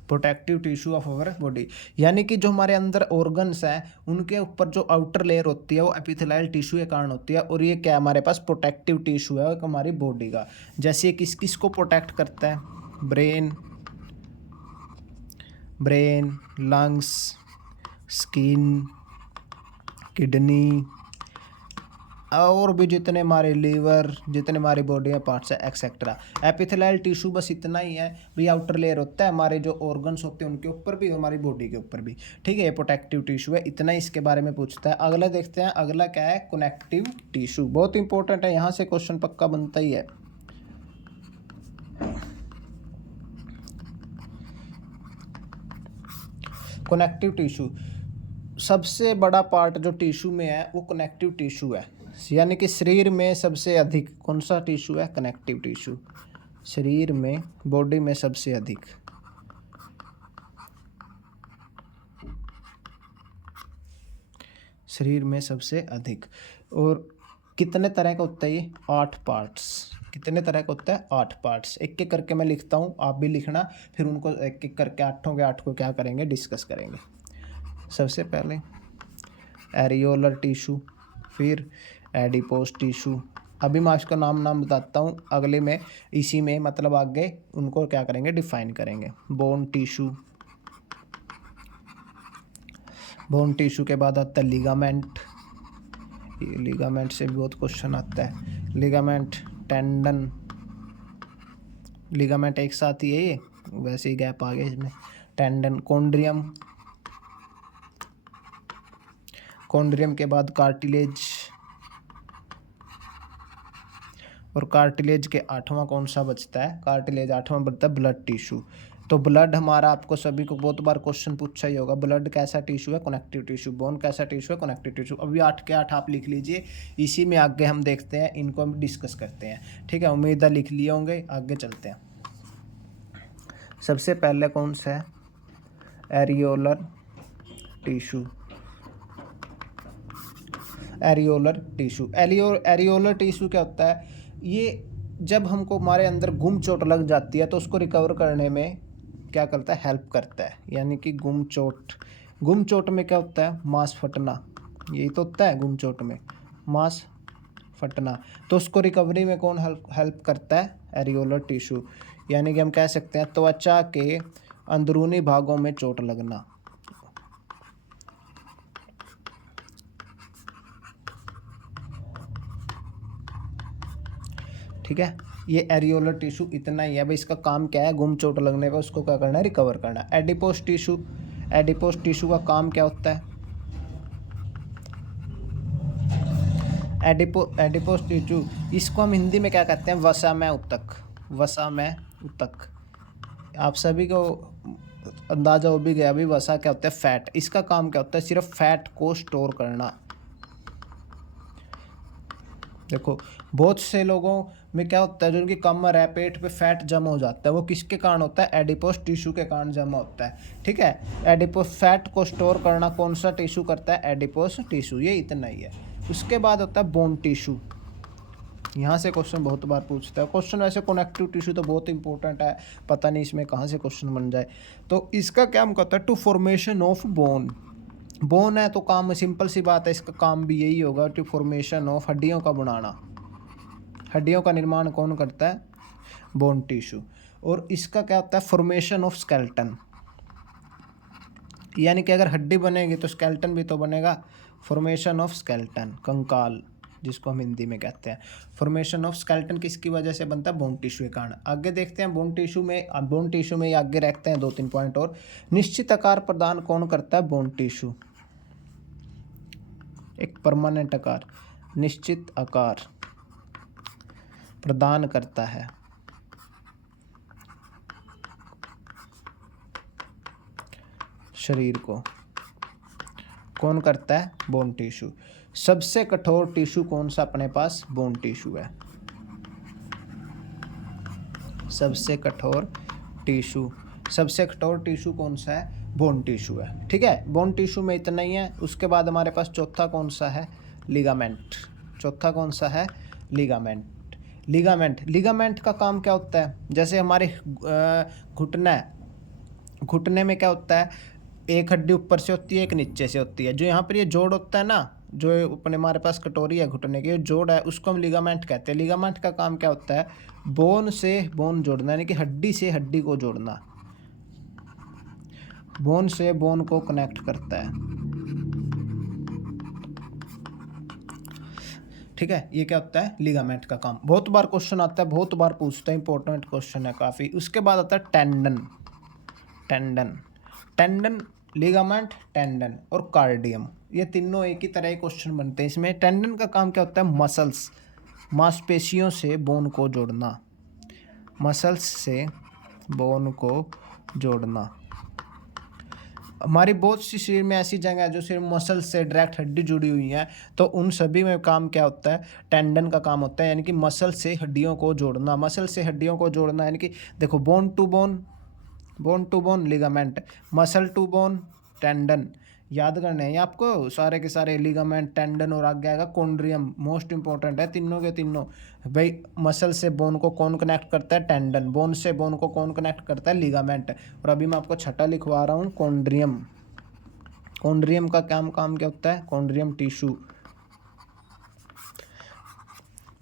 Protective tissue of our body, यानी कि जो हमारे अंदर ऑर्गन्स हैं उनके ऊपर जो आउटर लेयर होती है वो एपिथेलियल टिश्यू के कारण होती है, और ये क्या हमारे पास? प्रोटेक्टिव टिश्यू है हमारी बॉडी का। जैसे ये किस किस को प्रोटेक्ट करता है? ब्रेन, लंग्स, स्किन, किडनी, और भी जितने हमारे लीवर, जितने हमारी बॉडी में पार्ट्स है एक्सेट्रा। एपिथेलियल टिश्यू बस इतना ही है भाई, आउटर लेयर होता है हमारे जो ऑर्गन्स होते हैं उनके ऊपर भी, हमारी बॉडी के ऊपर भी। ठीक है, ये प्रोटेक्टिव टिश्यू है, इतना ही इसके बारे में पूछता है। अगला देखते हैं, अगला क्या है? Connective tissue. बहुत इंपॉर्टेंट है, यहाँ से क्वेश्चन पक्का बनता ही है। कनेक्टिव टिश्यू, सबसे बड़ा पार्ट जो टिश्यू में है वो कनेक्टिव टिश्यू है। यानी कि शरीर में सबसे अधिक कौन सा टिश्यू है? Connective tissue. शरीर में, बॉडी में सबसे अधिक। शरीर में सबसे अधिक। और कितने तरह का होता है ये? 8 पार्ट्स। कितने तरह का होता है? 8 पार्ट्स। एक एक करके मैं लिखता हूँ, आप भी लिखना, फिर उनको एक एक करके आठों के 8 को क्या करेंगे? डिस्कस करेंगे। सबसे पहले एरियोलर टिश्यू, फिर एडिपोस टिश्यू। अभी मैं इसका नाम बताता हूँ, अगले में इसी में मतलब आगे उनको क्या करेंगे? डिफाइन करेंगे। Bone tissue. बोन टिश्यू के बाद आता है लिगामेंट। लिगामेंट से भी बहुत क्वेश्चन आता है। Ligament, tendon. लिगामेंट एक साथ ही है ये, वैसे ही गैप आ गया इसमें। टेंडन, कॉन्ड्रियम। कॉन्ड्रियम के बाद कार्टिलेज। और कार्टिलेज के 8वां कौन सा बचता है? कार्टिलेज 8वां बचता है ब्लड टिश्यू। तो ब्लड हमारा आपको सभी को बहुत बार क्वेश्चन पूछा ही होगा, ब्लड कैसा टिश्यू है? Connective tissue. बोन कैसा टिश्यू है? Connective tissue. अभी 8 के 8 आप लिख लीजिए, इसी में आगे हम देखते हैं, इनको हम डिस्कस करते हैं। ठीक है, उम्मीद है लिख लिए होंगे, आगे चलते हैं। सबसे पहले कौन सा है? Areolar tissue. Areolar tissue. Areolar tissue क्या होता है? ये जब हमको हमारे अंदर गुम चोट लग जाती है तो उसको रिकवर करने में क्या करता है? हेल्प करता है। यानी कि गुम चोट में क्या होता है? मांस फटना। यही तो होता है गुम चोट में, मांस फटना। तो उसको रिकवरी में कौन हेल्प करता है? Areolar tissue. यानी कि हम कह सकते हैं त्वचा के अंदरूनी भागों में चोट लगना। ठीक है, ये एरियोलर टिश्यू इतना ही है भाई। इसका काम क्या है? गुम चोट लगने पर उसको क्या करना है? रिकवर करना है। Adipose tissue. एडिपोस टिश्यू का काम क्या होता है? एडिपोस टिश्यू, इसको हम हिंदी में क्या कहते हैं? वसा में ऊतक। वसा में ऊतक। आप सभी को अंदाजा हो भी गया अभी, वसा क्या होता है? फैट। इसका काम क्या होता है? सिर्फ फैट को स्टोर करना। देखो, बहुत से लोगों में क्या होता है, जो उनकी कमर है, पेट पे फैट जमा हो जाता है, वो किसके कारण होता है? एडिपोस टिश्यू के कारण जमा होता है। ठीक है, एडिपोस फैट को स्टोर करना कौन सा टिश्यू करता है? Adipose tissue. ये इतना ही है। उसके बाद होता है बोन टिश्यू। यहाँ से क्वेश्चन बहुत बार पूछता है क्वेश्चन। वैसे कनेक्टिव टिश्यू तो बहुत इंपॉर्टेंट है, पता नहीं इसमें कहाँ से क्वेश्चन बन जाए। तो इसका क्या हम कहता है? To formation of bone. Bone है तो काम सिंपल सी बात है, इसका काम भी यही होगा, टू फॉर्मेशन ऑफ, हड्डियों का बनाना। हड्डियों का निर्माण कौन करता है? Bone tissue. और इसका क्या होता है? Formation of skeleton. यानी कि अगर हड्डी बनेगी तो स्केलेटन भी तो बनेगा। फॉर्मेशन ऑफ स्केलेटन, कंकाल जिसको हम हिंदी में कहते हैं। फॉर्मेशन ऑफ स्केलेटन किसकी वजह से बनता है? बोन टिश्यू के कारण। आगे देखते हैं बोन टिश्यू में आगे रखते हैं 2-3 पॉइंट और। निश्चित आकार प्रदान कौन करता है? Bone tissue. एक परमानेंट आकार, निश्चित आकार प्रदान करता है। शरीर को कौन करता है? Bone tissue. सबसे कठोर टिश्यू कौन सा अपने पास? बोन टिश्यू है। सबसे कठोर टिश्यू कौन सा है? बोन टिश्यू है। ठीक है, बोन टिश्यू में इतना ही है। उसके बाद हमारे पास चौथा कौन सा है? लिगामेंट। चौथा कौन सा है? लिगामेंट का काम क्या होता है? जैसे हमारे घुटना है, घुटने में क्या होता है? एक हड्डी ऊपर से होती है, एक नीचे से होती है। जो यहाँ पर ये जोड़ होता है ना, जो अपने हमारे पास कटोरी है घुटने की, जोड़ है, उसको हम लिगामेंट कहते हैं। लिगामेंट का काम क्या होता है? बोन से बोन जोड़ना, यानी कि हड्डी से हड्डी को जोड़ना। बोन से बोन को कनेक्ट करता है। ठीक है, ये क्या होता है? लिगामेंट का काम। बहुत बार क्वेश्चन आता है, बहुत बार पूछता है, इंपॉर्टेंट क्वेश्चन है काफ़ी। उसके बाद आता है टेंडन, लिगामेंट, टेंडन और कार्डियम। ये तीनों एक ही तरह के क्वेश्चन बनते हैं इसमें। टेंडन का काम क्या होता है? मसल्स, मांसपेशियों से बोन को जोड़ना। मसल्स से बोन को जोड़ना। हमारी बहुत सी शरीर में ऐसी जगह है जो सिर्फ मसल से डायरेक्ट हड्डी जुड़ी हुई है, तो उन सभी में काम क्या होता है, टेंडन का काम होता है, यानी कि मसल से हड्डियों को जोड़ना। मसल से हड्डियों को जोड़ना यानी कि देखो, bone to bone ligament, muscle to bone tendon, याद करने हैं ये आपको सारे के सारे, लिगामेंट, टेंडन और आगे आएगा कॉन्ड्रियम, मोस्ट इंपॉर्टेंट है तीनों के तीनों। भाई मसल से बोन को कौन कनेक्ट करता है, टेंडन, बोन से बोन को कौन कनेक्ट करता है, लिगामेंट। और अभी मैं आपको छठा लिखवा रहा हूँ, कॉन्ड्रियम। कॉन्ड्रियम का काम क्या होता है, कॉन्ड्रियम टिश्यू,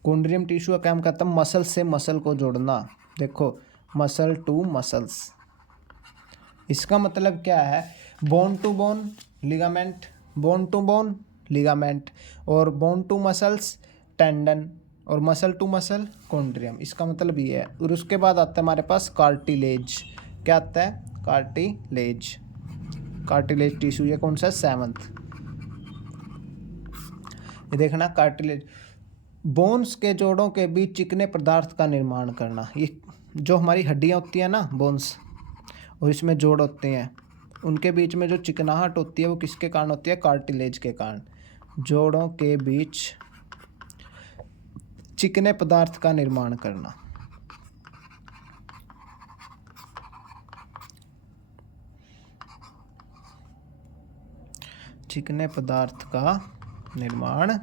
कॉन्ड्रियम टिश्यू का काम करता है मसल से मसल को जोड़ना। देखो, मसल टू मसल्स, इसका मतलब क्या है, bone to bone ligament, bone to bone ligament, और बोन टू मसल्स टेंडन, और मसल टू मसल कॉन्ड्रियम। इसका मतलब ये है। और उसके बाद आता है हमारे पास कार्टिलेज। क्या आता है, कार्टिलेज, कार्टिलेज टिश्यू, ये कौन सा है, सेवंथ। ये देखना, कार्टिलेज, बोन्स के जोड़ों के बीच चिकने पदार्थ का निर्माण करना। ये जो हमारी हड्डियाँ होती हैं ना, बोन्स, और इसमें जोड़ होते हैं, उनके बीच में जो चिकनाहट होती है वो किसके कारण होती है, कार्टिलेज के कारण। जोड़ों के बीच चिकने पदार्थ का निर्माण करना। चिकने पदार्थ का निर्माण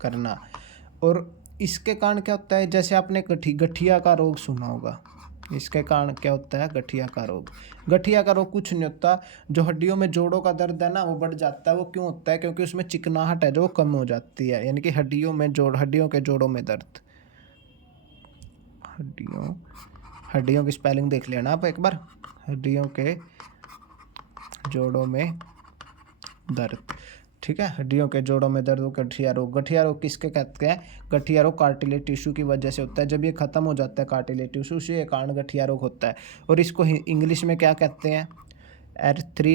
करना। और इसके कारण क्या होता है, जैसे आपने गठिया का रोग सुना होगा, इसके कारण क्या होता है, गठिया का रोग। गठिया का रोग कुछ नहीं होता, जो हड्डियों में जोड़ों का दर्द है ना वो बढ़ जाता है। वो क्यों होता है, क्योंकि उसमें चिकनाहट है जो कम हो जाती है, यानी कि हड्डियों के जोड़ों में दर्द। हड्डियों की स्पेलिंग देख लेना आप एक बार, हड्डियों के जोड़ों में दर्द, ठीक है, हड्डियों के जोड़ों में दर्द, गठिया रोग। गठिया रोग किसके कहते हैं, गठिया रोग कार्टिलेज टिश्यू की वजह से होता है। जब ये खत्म हो जाता है कार्टिलेज टिश्यू से, ये कारण गठिया रोग होता है। और इसको इंग्लिश में क्या कहते हैं, ARTHRYTES,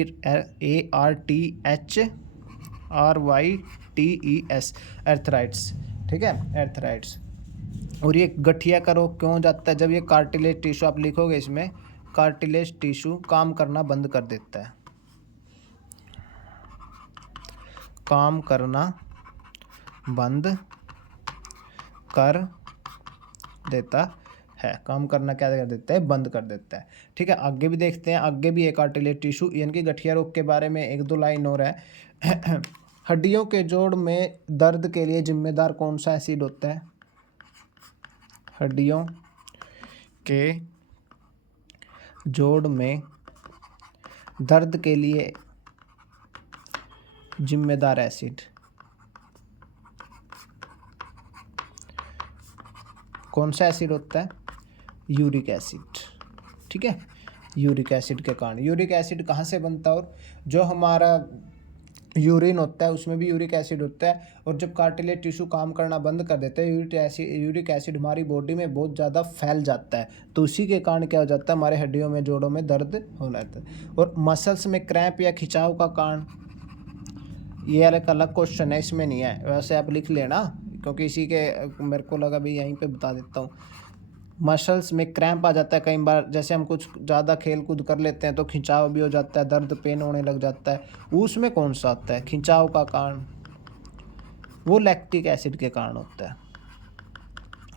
एर्थराइट्स, ठीक है, एर्थराइट्स। और ये गठिया का रोग क्यों हो जाता है, जब ये कार्टिलेज टिश्यू, आप लिखोगे इसमें, कार्टिलेज टिश्यू काम करना बंद कर देता है, काम करना बंद कर देता है। काम करना क्या कर देता है, बंद कर देता है, ठीक है। आगे भी देखते हैं, आगे भी एक कार्टिलेज टिश्यू यानी कि गठिया रोग के बारे में एक दो लाइन और है। हड्डियों के जोड़ में दर्द के लिए जिम्मेदार कौन सा एसिड होता है, हड्डियों के जोड़ में दर्द के लिए जिम्मेदार एसिड कौन सा एसिड होता है, यूरिक एसिड, ठीक है। यूरिक एसिड के कारण, यूरिक एसिड कहाँ से बनता है, और जो हमारा यूरिन होता है उसमें भी यूरिक एसिड होता है। और जब कार्टिलेज टिश्यू काम करना बंद कर देते हैं, यूरिक एसिड हमारी बॉडी में बहुत ज़्यादा फैल जाता है, तो उसी के कारण क्या हो जाता है, हमारे हड्डियों में जोड़ों में दर्द हो जाता है। और मसल्स में क्रैम्प या खिंचाव का कारण, ये एक अलग क्वेश्चन है, इसमें नहीं है, वैसे आप लिख लेना, क्योंकि इसी के मेरे को लगा भी यहीं पे बता देता हूँ। मसल्स में क्रैम्प आ जाता है कई बार, जैसे हम कुछ ज़्यादा खेल कूद कर लेते हैं तो खिंचाव भी हो जाता है, दर्द पेन होने लग जाता है। उसमें कौन सा आता है खिंचाव का कारण, वो लैक्टिक एसिड के कारण होता है।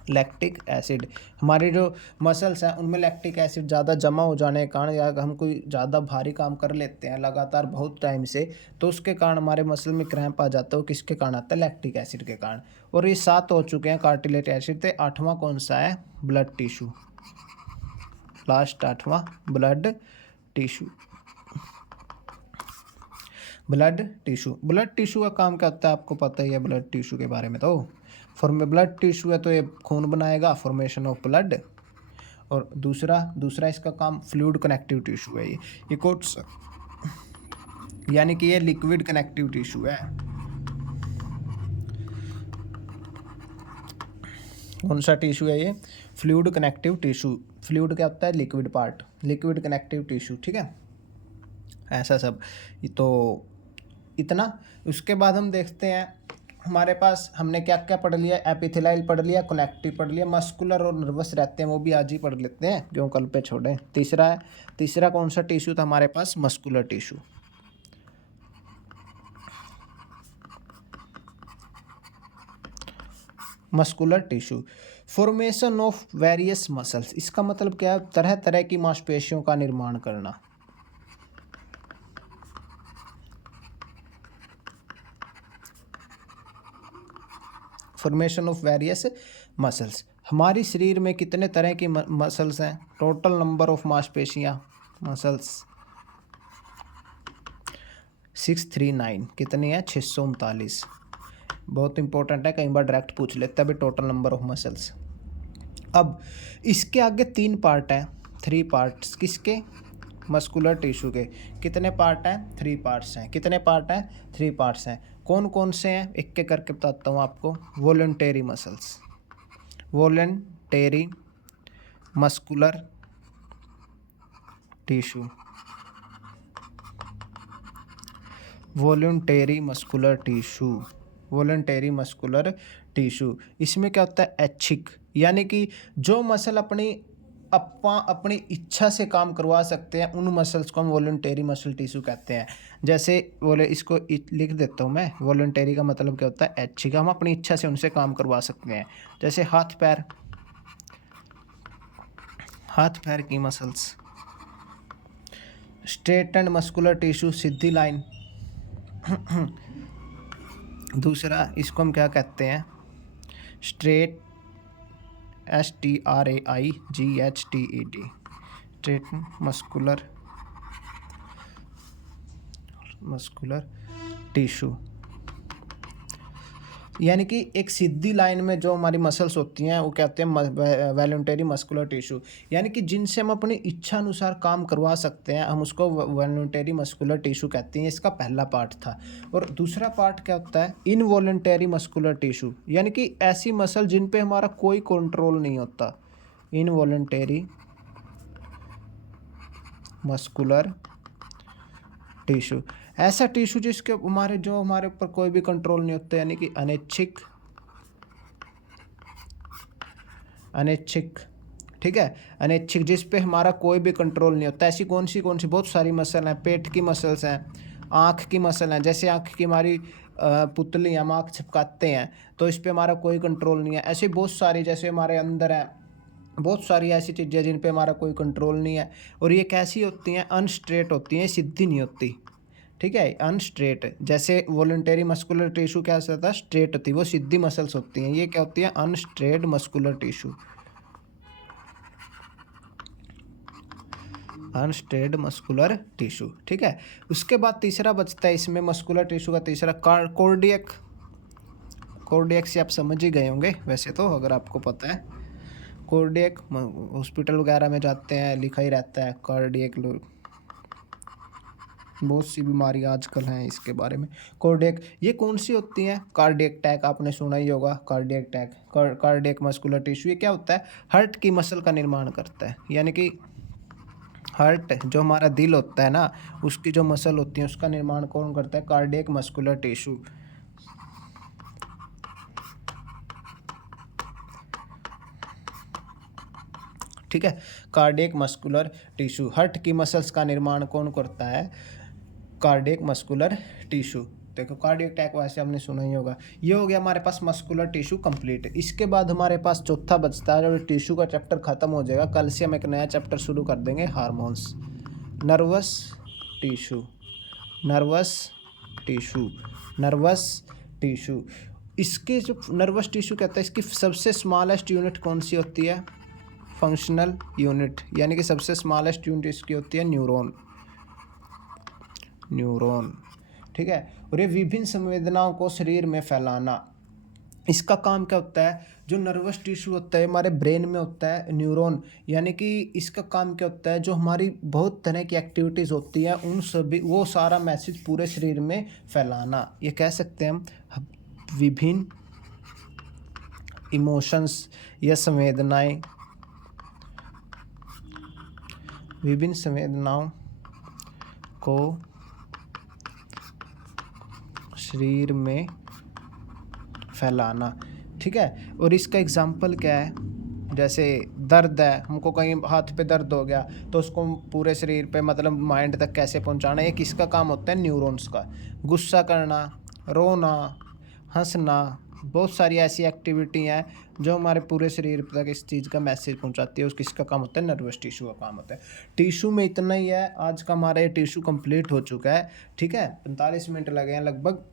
लैक्टिक एसिड, हमारे जो मसल्स हैं उनमें लैक्टिक एसिड ज़्यादा जमा हो जाने के कारण, या हम कोई ज़्यादा भारी काम कर लेते हैं लगातार बहुत टाइम से, तो उसके कारण हमारे मसल में क्रैम्प आ जाता है। वो किसके कारण आता है, लैक्टिक एसिड के कारण। और ये 7 हो चुके हैं कार्टिलेज एसिड, तो 8वां कौन सा है, ब्लड टिश्यू, लास्ट 8वां blood tissue. Blood tissue, blood tissue का काम क्या होता है आपको पता ही है, ब्लड टिश्यू के बारे में तो ब्लड टिश्यू है तो ये खून बनाएगा, फॉर्मेशन ऑफ ब्लड। और दूसरा इसका काम फ्लूइड कनेक्टिव टिश्यू है। ये कौन सा, यानी कि ये लिक्विड कनेक्टिव टिश्यू है। कौन सा टिश्यू है ये, फ्लूइड कनेक्टिव टिश्यू। फ्लूइड क्या होता है, liquid part, liquid connective tissue, ठीक है। ऐसा सब तो इतना। उसके बाद हम देखते हैं हमारे पास हमने क्या क्या पढ़ लिया, एपिथेलाइल पढ़ लिया, कनेक्टिव पढ़ लिया, मस्कुलर और नर्वस रहते हैं वो भी आज ही पढ़ लेते हैं, क्यों कल पे छोड़ें। तीसरा कौन सा टिश्यू था हमारे पास, muscular tissue. Muscular tissue, formation of various muscles, इसका मतलब क्या है, तरह तरह की मांसपेशियों का निर्माण करना। फॉर्मेशन ऑफ वेरियस मसल्स, हमारी शरीर में कितने तरह की मसल्स हैं, टोटल नंबर ऑफ मांसपेशियां, मसल्स 639, कितनी है, 639। बहुत इंपॉर्टेंट है, कई बार डायरेक्ट पूछ लेते हैं भी टोटल नंबर ऑफ मसल्स। अब इसके आगे 3 पार्ट हैं, 3 पार्ट्स, किसके, मस्कुलर टिश्यू के। कितने पार्ट हैं, 3 पार्ट्स हैं। कितने पार्ट हैं, 3 पार्ट्स हैं। कौन कौन से हैं, एक एक करके बताता हूँ आपको। Voluntary muscles, voluntary muscular tissue, voluntary muscular tissue, voluntary muscular tissue. इसमें क्या होता है, ऐच्छिक, यानी कि जो मसल अपनी इच्छा से काम करवा सकते हैं, उन मसल्स को हम वॉलंटरी मसल टिश्यू कहते हैं। जैसे बोले, इसको लिख देता हूँ मैं, वॉलंटरी का मतलब क्या होता है, ऐच्छिक, हम अपनी इच्छा से उनसे काम करवा सकते हैं। जैसे हाथ पैर की मसल्स, स्ट्रेटन्ड मस्कुलर टिश्यू, सीधी लाइन। दूसरा, इसको हम क्या कहते हैं, straight, STRAIGHTED, straight muscular tissue, यानी कि एक सीधी लाइन में जो हमारी मसल्स होती हैं वो कहते हैं वॉलंटरी मस्कुलर टिश्यू, यानी कि जिनसे हम अपनी इच्छा अनुसार काम करवा सकते हैं, हम उसको वॉलंटरी मस्कुलर टिश्यू कहते हैं। इसका पहला पार्ट था। और दूसरा पार्ट क्या होता है, इनवॉलंटरी मस्कुलर टिश्यू, यानी कि ऐसी मसल जिन पे हमारा कोई कंट्रोल नहीं होता, इनवॉलंटरी मस्कुलर टिश्यू। ऐसा टिश्यू जिसके हमारे ऊपर कोई भी कंट्रोल नहीं होता, यानी कि अनैच्छिक, ठीक है, अनैच्छिक, जिस पे हमारा कोई भी कंट्रोल नहीं होता। ऐसी कौन सी बहुत सारी मसल हैं। पेट की मसल्स हैं, आँख की मसल हैं, जैसे आँख की हमारी पुतली, हम आँख झपकाते हैं तो इस पे हमारा कोई कंट्रोल नहीं है। ऐसे बहुत सारी, जैसे हमारे अंदर है, बहुत सारी ऐसी चीज़ें जिन पे हमारा कोई कंट्रोल नहीं है। और ये कैसी होती हैं, अनस्ट्रेट होती हैं, सीधी नहीं होती, ठीक है, अनस्ट्रेट। जैसे वॉलंटरी मस्कुलर टिश्यू क्या होता है, स्ट्रेट होती है, वो सीधी मसल्स होती हैं। ये क्या होती है, अनस्ट्रेट मस्कुलर टिश्यू, अनस्ट्रेट मस्कुलर टिश्यू, ठीक है। उसके बाद तीसरा बचता है इसमें मस्कुलर टिश्यू का तीसरा, कार्डियक से आप समझ ही गए होंगे वैसे तो, अगर आपको पता है। कार्डियक, हॉस्पिटल वगैरह में जाते हैं, लिखा ही रहता है कार्डियक, बहुत सी बीमारी आजकल हैं इसके बारे में। कार्डियक, ये कौन सी होती हैं, कार्डियक टैक, आपने सुना ही होगा, कार्डियक टैक, कार्डियक मस्कुलर टिश्यू। ये क्या होता है, हार्ट की मसल का निर्माण करता है, यानी कि हार्ट, जो हमारा दिल होता है ना, उसकी जो मसल होती है उसका निर्माण कौन करता है, कार्डियक मस्कुलर टिश्यू, ठीक है। कार्डियक मस्कुलर टिश्यू, हार्ट की मसल्स का निर्माण कौन करता है, कार्डियक मस्कुलर टिश्यू। देखो, कार्डियक टैक वैसे हमने सुना ही होगा। ये हो गया हमारे पास मस्कुलर टिश्यू कंप्लीट। इसके बाद हमारे पास चौथा बचता है, और टिश्यू का चैप्टर खत्म हो जाएगा। कल से हम एक नया चैप्टर शुरू कर देंगे, hormones, nervous tissue, nervous tissue, nervous tissue. इसके जो नर्वस टिश्यू कहता है, इसकी सबसे स्मॉलेस्ट यूनिट कौन सी होती है, फंक्शनल यूनिट, यानी कि सबसे स्मॉलेस्ट यूनिट इसकी होती है न्यूरॉन, ठीक है। और ये विभिन्न संवेदनाओं को शरीर में फैलाना, इसका काम क्या होता है, जो नर्वस टिश्यू होता है हमारे ब्रेन में होता है, न्यूरॉन, यानी कि इसका काम क्या होता है, जो हमारी बहुत तरह की एक्टिविटीज़ होती हैं उन सभी, वो सारा मैसेज पूरे शरीर में फैलाना। ये कह सकते हैं हम विभिन्न इमोशंस या संवेदनाएं, विभिन्न संवेदनाओं को शरीर में फैलाना, ठीक है। और इसका एग्जाम्पल क्या है, जैसे दर्द है, हमको कहीं हाथ पे दर्द हो गया तो उसको पूरे शरीर पे मतलब माइंड तक कैसे पहुंचाना, ये किसका काम होता है, न्यूरॉन्स का। गुस्सा करना, रोना, हंसना, बहुत सारी ऐसी एक्टिविटी हैं जो हमारे पूरे शरीर तक इस चीज़ का मैसेज पहुंचाती है, उस किसका काम होता है, नर्वस टिश्यू का काम होता है। टिश्यू में इतना ही है, आज का हमारा ये टिश्यू कंप्लीट हो चुका है, ठीक है। 45 मिनट लगे हैं लगभग,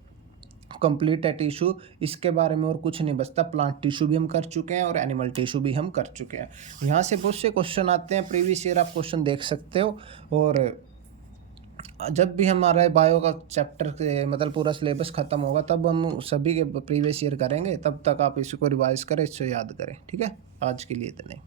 कंप्लीट है टिश्यू। इसके बारे में और कुछ नहीं बचता। प्लांट टिश्यू भी हम कर चुके हैं और एनिमल टिश्यू भी हम कर चुके हैं। यहाँ से बहुत से क्वेश्चन आते हैं, प्रीवियस ईयर आप क्वेश्चन देख सकते हो। और जब भी हमारा बायो का चैप्टर मतलब पूरा सिलेबस ख़त्म होगा तब हम सभी के प्रीवियस ईयर करेंगे, तब तक आप इसको रिवाइज करें, इससे याद करें, ठीक है। आज के लिए इतना ही।